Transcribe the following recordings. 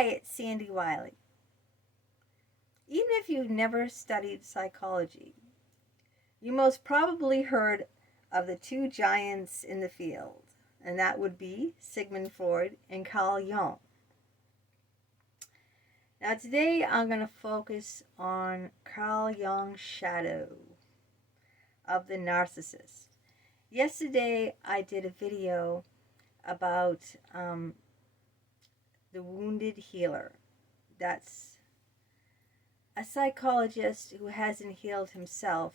Hi, it's Sandy Wyllie. Even if you've never studied psychology, you most probably heard of the two giants in the field, and that would be Sigmund Freud and Carl Jung. Now today I'm going to focus on Carl Jung's shadow of the narcissist. Yesterday I did a video about the wounded healer. That's a psychologist who hasn't healed himself,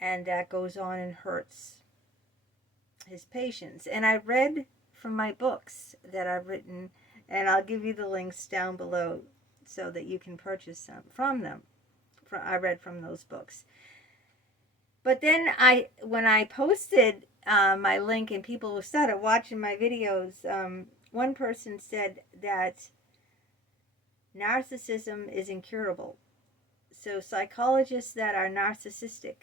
and that goes on and hurts his patients. And I read from my books that I've written, and I'll give you the links down below so that you can purchase some from them. I read from those books. But then when I posted my link and people started watching my videos, one person said that narcissism is incurable. So psychologists that are narcissistic,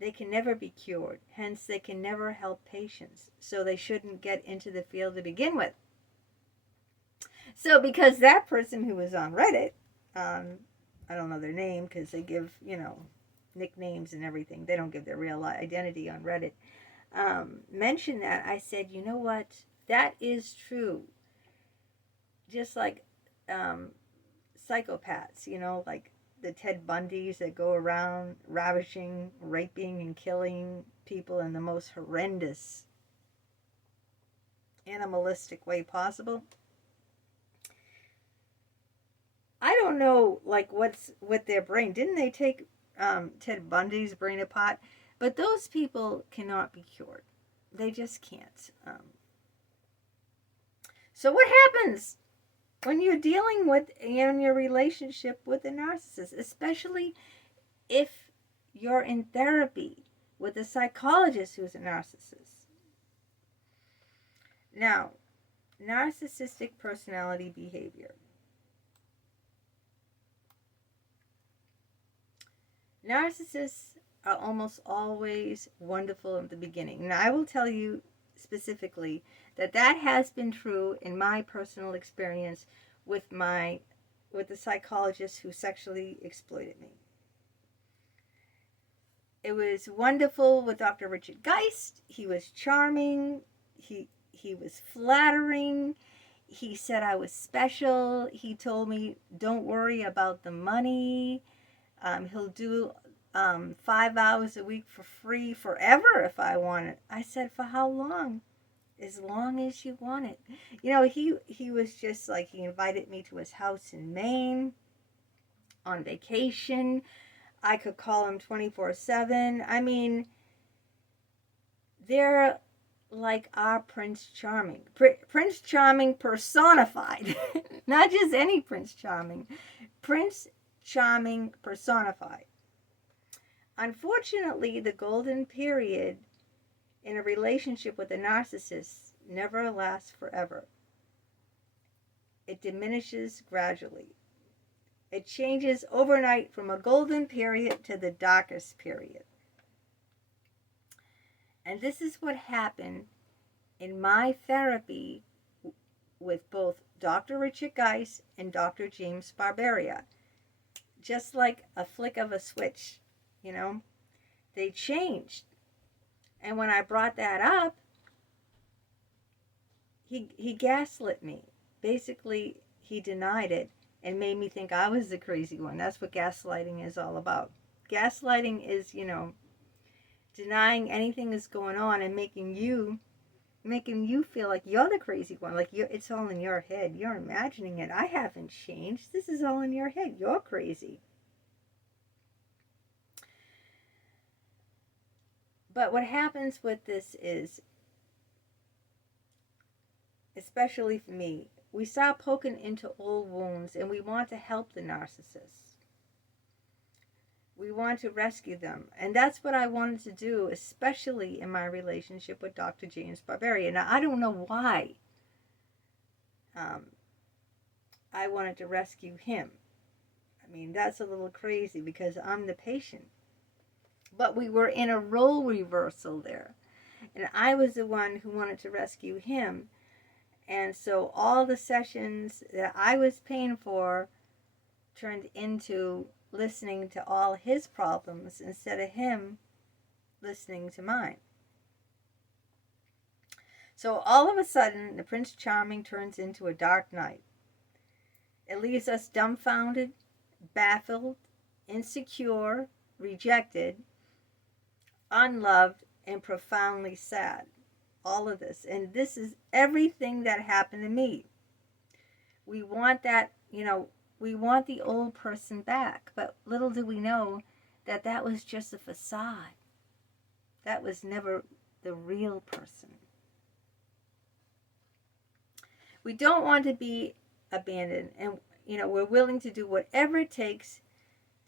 they can never be cured. Hence, they can never help patients. So they shouldn't get into the field to begin with. So because that person who was on Reddit, I don't know their name because they give, nicknames and everything. They don't give their real identity on Reddit. Mentioned that, I said, you know what? That is true. Just like psychopaths, like the Ted Bundys that go around ravishing, raping, and killing people in the most horrendous, animalistic way possible. I don't know, what's with their brain. Didn't they take Ted Bundy's brain apart? But those people cannot be cured. They just can't. So what happens when you're dealing with in your relationship with a narcissist, especially if you're in therapy with a psychologist who's a narcissist? Now, narcissistic personality behavior. Narcissists are almost always wonderful at the beginning. And I will tell you specifically that has been true in my personal experience with the psychologist who sexually exploited me. It was wonderful with Dr. Richard Geist. He was charming. He was flattering. He said I was special. He told me, don't worry about the money. He'll do 5 hours a week for free forever if I want it. I said, for how long? As long as you want it. He was just like, he invited me to his house in Maine on vacation. I could call him 24/7. I mean, they're like our Prince Charming. Prince Charming personified. Not just any Prince Charming. Prince Charming personified. Unfortunately, the golden period in a relationship with a narcissist never lasts forever. It diminishes gradually. It changes overnight from a golden period to the darkest period. And this is what happened in my therapy with both Dr. Richard Geist and Dr. 𝗙𝗵𝗲𝗿. Just like a flick of a switch, they changed. And when I brought that up, he gaslit me. Basically, he denied it and made me think I was the crazy one. That's what gaslighting is all about. Gaslighting is, denying anything that's going on and making you feel like you're the crazy one. Like it's all in your head. You're imagining it. I haven't changed. This is all in your head. You're crazy. But what happens with this is, especially for me, we start poking into old wounds and we want to help the narcissist. We want to rescue them. And that's what I wanted to do, especially in my relationship with Dr. 𝗙𝗵𝗲𝗿. Now, I don't know why I wanted to rescue him. I mean, that's a little crazy because I'm the patient. But we were in a role reversal there. And I was the one who wanted to rescue him. And so all the sessions that I was paying for turned into listening to all his problems instead of him listening to mine. So all of a sudden, the Prince Charming turns into a dark night. It leaves us dumbfounded, baffled, insecure, rejected, unloved, and profoundly sad. All of this. And this is everything that happened to me. We want that, we want the old person back. But little do we know that that was just a facade. That was never the real person. We don't want to be abandoned. And, we're willing to do whatever it takes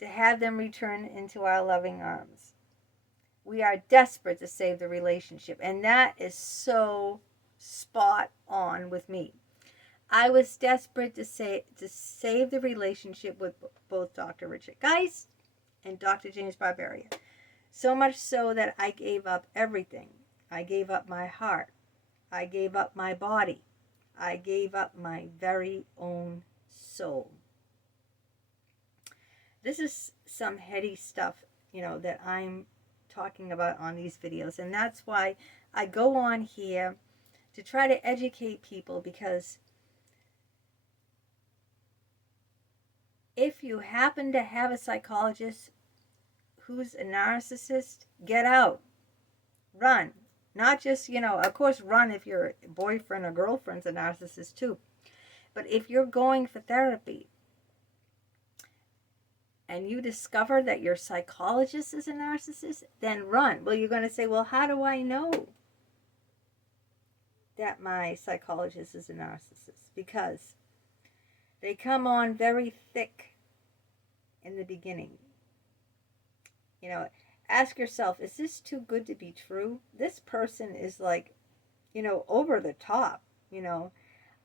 to have them return into our loving arms. We are desperate to save the relationship. And that is so spot on with me. I was desperate to save the relationship with both Dr. Richard 𝗙liche and Dr. 𝗙𝗵𝗵𝗿. So much so that I gave up everything. I gave up my heart. I gave up my body. I gave up my very own soul. This is some heady stuff, that I'm talking about on these videos. And that's why I go on here to try to educate people, because if you happen to have a psychologist who's a narcissist, get out. Run. Not just, of course, run if your boyfriend or girlfriend's a narcissist too. But if you're going for therapy and you discover that your psychologist is a narcissist, then run. Well, you're going to say, well, how do I know that my psychologist is a narcissist? Because they come on very thick in the beginning. Ask yourself, is this too good to be true? This person is like, over the top.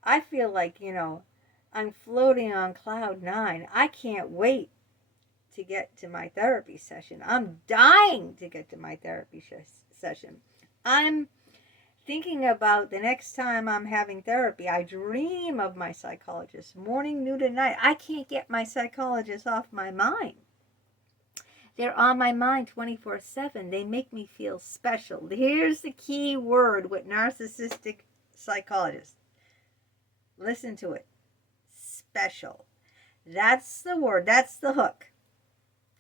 I feel like, I'm floating on cloud 9. I can't wait to get to my therapy session. I'm dying to get to my therapy session. I'm thinking about the next time I'm having therapy. I dream of my psychologist morning, noon, and night. I can't get my psychologist off my mind. They're on my mind 24/7. They make me feel special. Here's the key word with narcissistic psychologists. Listen to it. Special. That's the word. That's the hook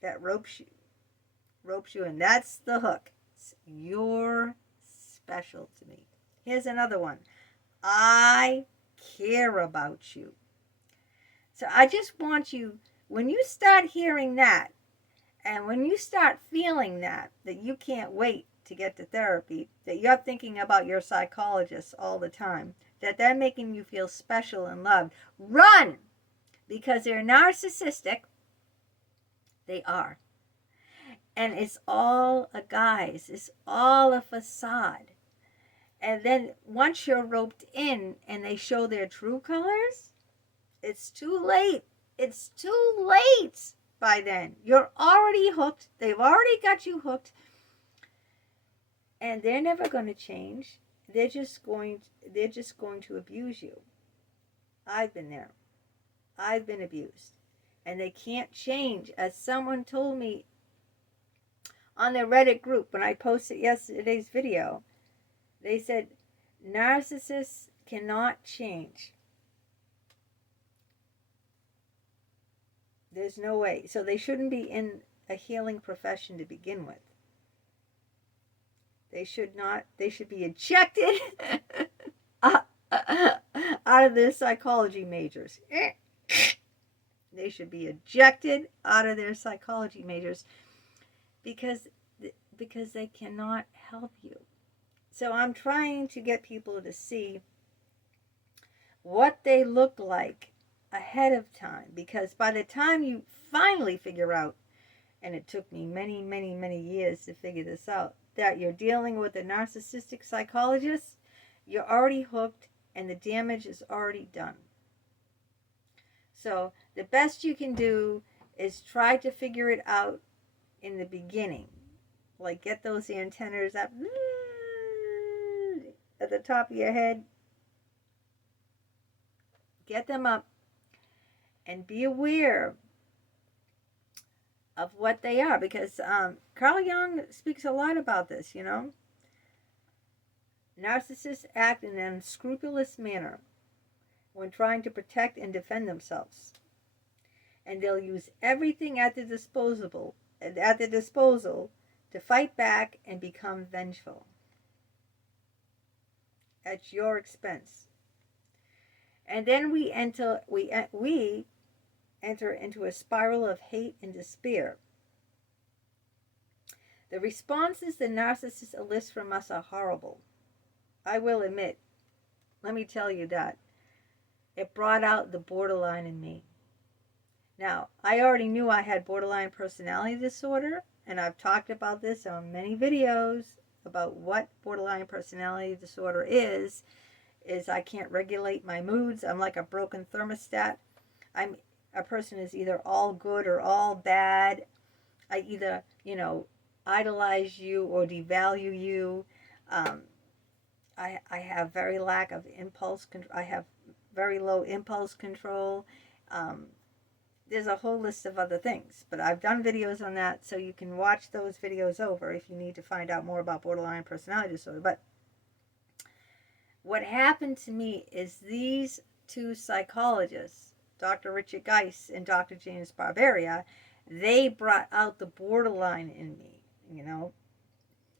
that ropes you in. That's the hook. You're special to me. Here's another one. I care about you. So I just want you, when you start hearing that, and when you start feeling that you can't wait to get to therapy, that you're thinking about your psychologist all the time, that they're making you feel special and loved, run! Because they're narcissistic. They are. And it's all a guise. It's all a facade. And then once you're roped in and they show their true colors, it's too late. It's too late by then. You're already hooked. They've already got you hooked. And they're never going to change. They're just going to abuse you. I've been there. I've been abused. And they can't change. As someone told me on their Reddit group when I posted yesterday's video, they said, narcissists cannot change. There's no way. So they shouldn't be in a healing profession to begin with. They should not. They should be ejected out of their psychology majors. They should be ejected out of their psychology majors because they cannot help you. So I'm trying to get people to see what they look like ahead of time, because by the time you finally figure out, and it took me many, many, many years to figure this out, that you're dealing with a narcissistic psychologist, you're already hooked and the damage is already done. So the best you can do is try to figure it out in the beginning. Like get those antennas up at the top of your head get them up, and be aware of what they are, because Carl Jung speaks a lot about this, you know. Narcissists act in an unscrupulous manner when trying to protect and defend themselves, and they'll use everything at their disposal to fight back and become vengeful at your expense. And then we enter into a spiral of hate and despair. The responses the narcissist elicits from us are horrible. I will admit, let me tell you that it brought out the borderline in me. Now, I already knew I had borderline personality disorder, and I've talked about this on many videos about what borderline personality disorder is I can't regulate my moods. I'm like a broken thermostat. A person is either all good or all bad. I either, idolize you or devalue you. I have very lack of impulse control. I have very low impulse control. There's a whole list of other things, but I've done videos on that, so you can watch those videos over if you need to find out more about borderline personality disorder. But what happened to me is these two psychologists, Dr. Richard Geist and Dr. James Barbaria, they brought out the borderline in me,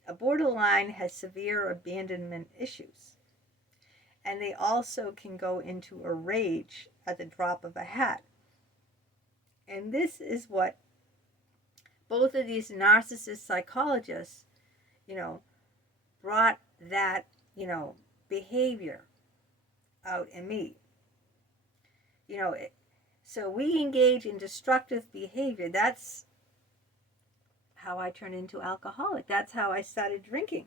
A borderline has severe abandonment issues. And they also can go into a rage at the drop of a hat. And this is what both of these narcissist psychologists, brought that, behavior out in me. So we engage in destructive behavior. That's how I turned into alcoholic. That's how I started drinking.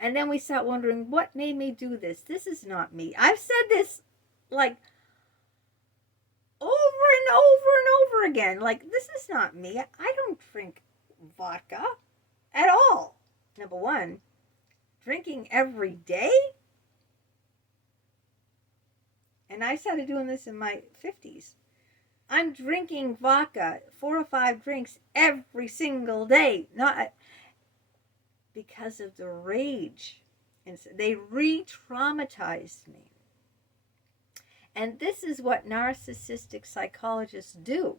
And then we start wondering, what made me do this? This is not me. I've said this like over and over and over again. Like, this is not me. I don't drink vodka at all. Number one, drinking every day. And I started doing this in my 50s. I'm drinking vodka, 4 or 5 drinks every single day. Not because of the rage. And so they re-traumatized me. And this is what narcissistic psychologists do.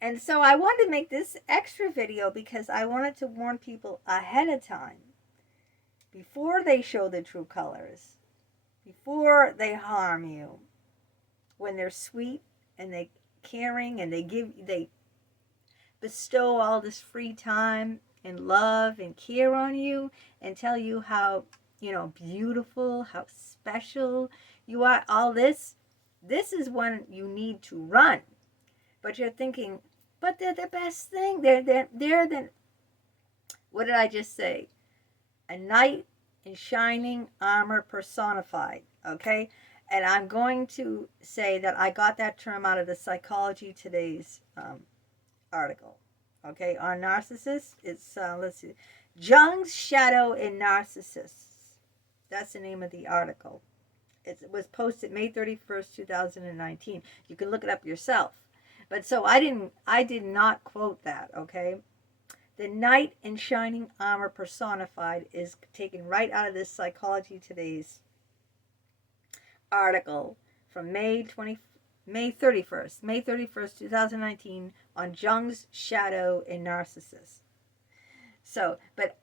And so I wanted to make this extra video because I wanted to warn people ahead of time, before they show the true colors, before they harm you, when they're sweet and they caring and they bestow all this free time and love and care on you and tell you how, beautiful, how special you are, all this is when you need to run. But you're thinking, but they're the best thing. They're the, what did I just say? A knight in shining armor personified, okay? And I'm going to say that I got that term out of the Psychology Today's article, okay? On narcissists, it's, let's see, Jung's Shadow in Narcissists. That's the name of the article. It was posted May 31st, 2019. You can look it up yourself. But so I did not quote that, okay? The knight in shining armor personified is taken right out of this Psychology Today's article from May 31st, 2019 on Jung's Shadow in Narcissists. So, but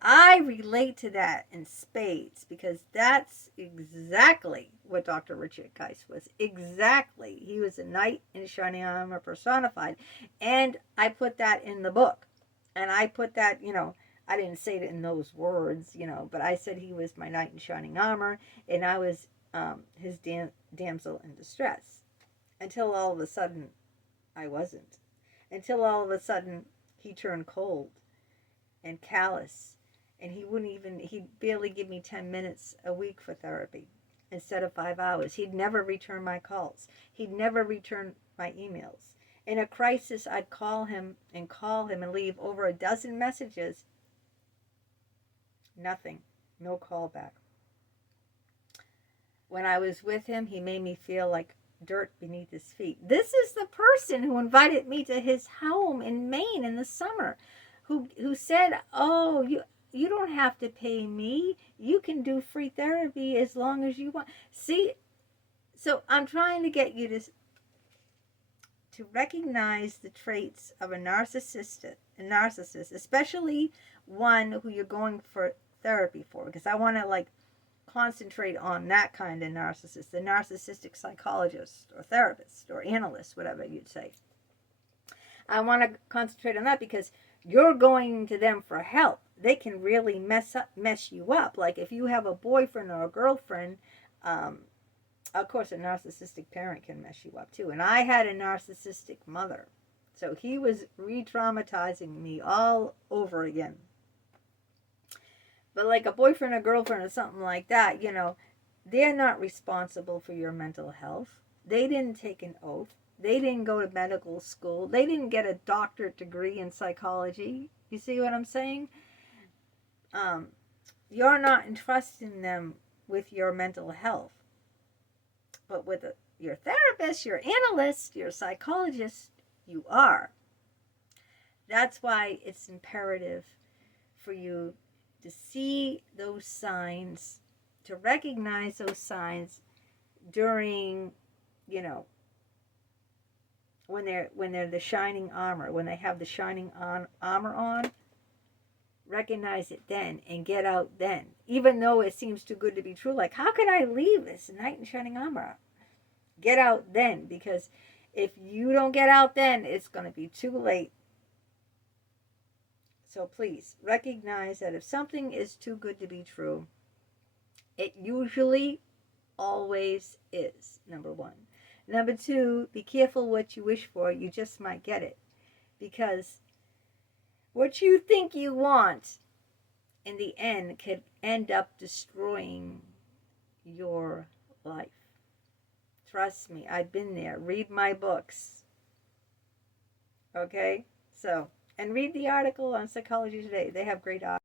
I relate to that in spades because that's exactly what Dr. Richard Geist was. Exactly. He was a knight in shining armor personified. And I put that in the book. And I put that, I didn't say it in those words, but I said he was my knight in shining armor and I was his damsel in distress. Until all of a sudden, I wasn't. Until all of a sudden, he turned cold and callous. And he'd barely give me 10 minutes a week for therapy instead of 5 hours. He'd never return my calls. He'd never return my emails. In a crisis, I'd call him and leave over a dozen messages. Nothing. No call back. when I was with him, he made me feel like dirt beneath his feet. This is the person who invited me to his home in Maine in the summer, who said, "Oh, you don't have to pay me. You can do free therapy as long as you want." See, so I'm trying to get you to recognize the traits of a narcissist, especially one who you're going for therapy for, because I want to like concentrate on that kind of narcissist, the narcissistic psychologist or therapist or analyst, whatever you'd say. I want to concentrate on that because you're going to them for help. They can really mess you up. Like if you have a boyfriend or a girlfriend, of course a narcissistic parent can mess you up too. And I had a narcissistic mother, so he was re-traumatizing me all over again. But like a boyfriend or girlfriend or something like that, you know, they're not responsible for your mental health. They didn't take an oath. They didn't go to medical school. They didn't get a doctorate degree in psychology. You see what I'm saying? You're not entrusting them with your mental health. But with your therapist, your analyst, your psychologist, you are. That's why it's imperative for you to see those signs, to recognize those signs during, you know, when they're the shining armor, when they have the shining armor on. Recognize it then and get out then, even though it seems too good to be true. Like, how could I leave this knight in shining armor? Get out then, because if you don't get out then, it's going to be too late. So please recognize that if something is too good to be true, it usually always is, number one. Number two, be careful what you wish for. You just might get it. Because what you think you want in the end could end up destroying your life. Trust me, I've been there. Read my books. Okay? So, and read the article on Psychology Today. They have great articles.